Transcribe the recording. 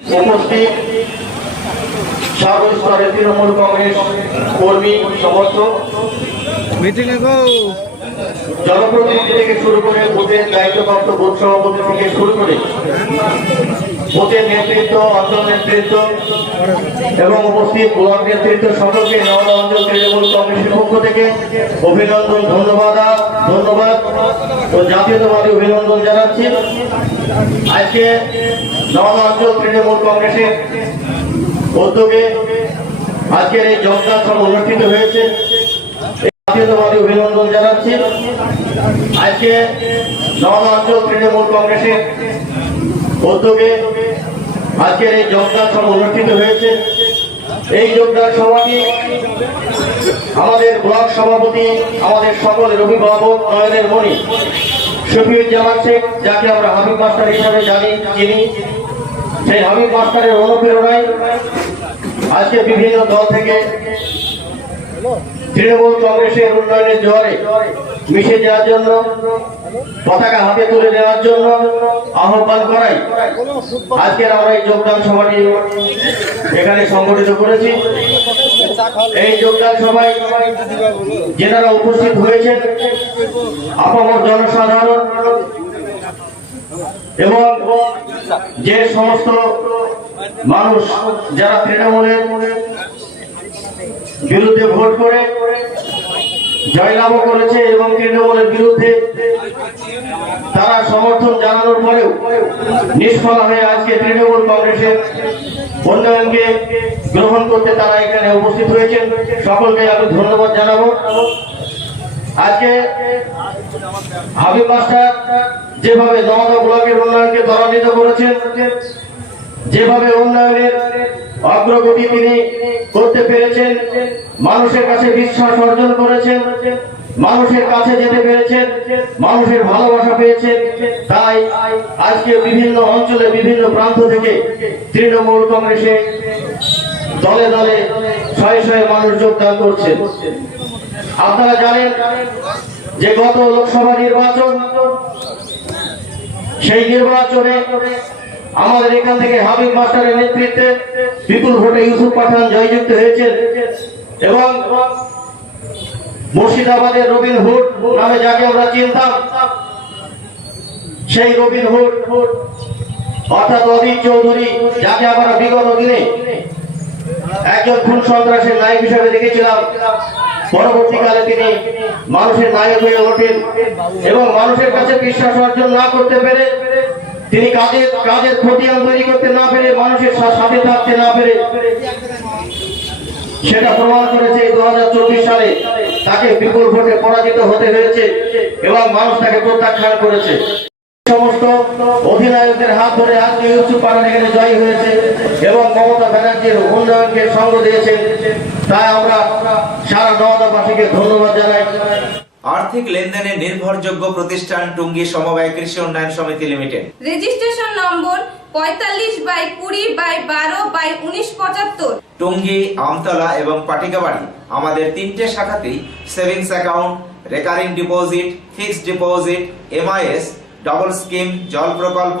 উপস্থিত সর্বস্তরের তৃণমূল কংগ্রেস কর্মী সমর্থক জনপ্রতিনিধি থেকে শুরু করে বুথের দায়িত্বপ্রাপ্ত বুথ সভাপতি থেকে শুরু করে বুথের নেতৃত্ব অঞ্চল নেতৃত্ব এবং উপস্থিত ব্লক নেতৃত্ব সকলকে নওদা অঞ্চল তৃণমূল কংগ্রেসের পক্ষ থেকে অভিনন্দন ধন্যবাদ ধন্যবাদ। ও জাতীয়তাবাদী অভিনন্দন জানাচ্ছি। আজকে নওদা অঞ্চল তৃণমূল কংগ্রেসের উদ্যোগে আজকের এই সভা অনুষ্ঠিত হয়েছে। জাতীয়তাবাদী অভিনন্দন জানাচ্ছি। আজকে নওদা অঞ্চল তৃণমূল কংগ্রেসের উদ্যোগে আজকের এই যোগদান অনুষ্ঠিত হয়েছে। এই যোগদান সভাটি আমাদের ব্লক সভাপতি, আমাদের সকলের অভিভাবক নয়নের মণি, শফিউজ্জামান শেখ, যাকে আমরা হাবিব মাস্টার হিসাবে জানি, চিনি। সেই হাবিব মাস্টারের অনুপ্রেরণায় আজকে বিভিন্ন দল থেকে তৃণমূল কংগ্রেসের উন্নয়নের জোয়ারে মিশে যাওয়ার জন্য, পতাকা হাতে তুলে নেওয়ার জন্য আহ্বান করাই। আজকের আমরা এই যোগদান সভাটি এখানে সংগঠিত করেছি। এই যোগদান সভায় যেনারা উপস্থিত হয়েছেন, আপামর জনসাধারণ এবং যে সমস্ত মানুষ যারা তৃণমূলের বিরুদ্ধে ভোট করে জয়লাভও করেছে এবং তৃণমূলের বিরুদ্ধে তারা সমর্থন জানানোর পরেও নিষ্ফল হয়ে আজকে তৃণমূল কংগ্রেসের উন্নয়নকে গ্রহণ করতে তারা এখানে উপস্থিত হয়েছেন। সকলকে আমি ধন্যবাদ জানাব। আজকে হাবিব মাস্টার যেভাবে নওদা ব্লকের উন্নয়নকে ত্বরান্বিত করেছেন, যেভাবে উন্নয়নের অগ্রগতি তিনি করতে পেরেছেন, মানুষের কাছে বিশ্বাস অর্জন করেছেন, মানুষের কাছে যেতে পেরেছেন, মানুষের ভালোবাসা পেয়েছেন, তাই আজকে বিভিন্ন অঞ্চলে, বিভিন্ন প্রান্ত থেকে তৃণমূল কংগ্রেসে দলে দলে শয়ে শয়ে মানুষ যোগদান করছেন। আপনারা জানেন যে গত লোকসভা নির্বাচন, সেই নির্বাচনে আমাদের এখান থেকে হাবিব মাস্টারের নেতৃত্বে বিপুল ভোটে ইউসুফ পাঠান জয়যুক্ত হয়েছেন এবং মুর্শিদাবাদের রবিন হুড নামে যাকে আমরা চিনতাম, সেই রবিন হুড, অর্থাৎ অধীর চৌধুরী, যাকে আমরা বিগত দিনে একজন খুন সন্ত্রাসের নায়ক হিসেবে দেখেছিলাম পরবর্তীকালে তিনি মানুষের নায়ক হয়ে ওঠেন এবং মানুষের কাছে বিশ্বাস অর্জন না করতে পেরে তিনি কাজের কাজের খতিয়ান তৈরি করতে না পেরে মানুষের সাথে থাকতে না পেরে সেটা প্রমাণ করেছে দু হাজার চব্বিশ সালে তাকে বিপুল ভোটে পরাজিত হতে হয়েছে এবং মানুষ তাকে প্রত্যাখ্যান করেছে। সমস্ত অধিনায়কদের হাত ধরে আজকে ইউসুফ পাঠান এখানে জয়ী হয়েছে। এবং মমতা ব্যানার্জির উন্নয়নকে সঙ্গ দিয়েছেন। তাই আমরা সারা নওদাবাসীকে ধন্যবাদ জানাই। আর্থিক লেনদেনে নির্ভরযোগ্য প্রতিষ্ঠান টুঙ্গি সমবায় কৃষি উন্নয়ন সমিতি লিমিটেড। রেজিস্ট্রেশন নম্বর পঁয়তাল্লিশ বাই কুড়ি বাই বারো বাই উনিশ পঁচাত্তর। টুঙ্গি আমতলা এবং পাটিকাবাড়ি আমাদের তিনটে শাখাতেই savings account recurring deposit fixed deposit MIS double scheme জল প্রকল্প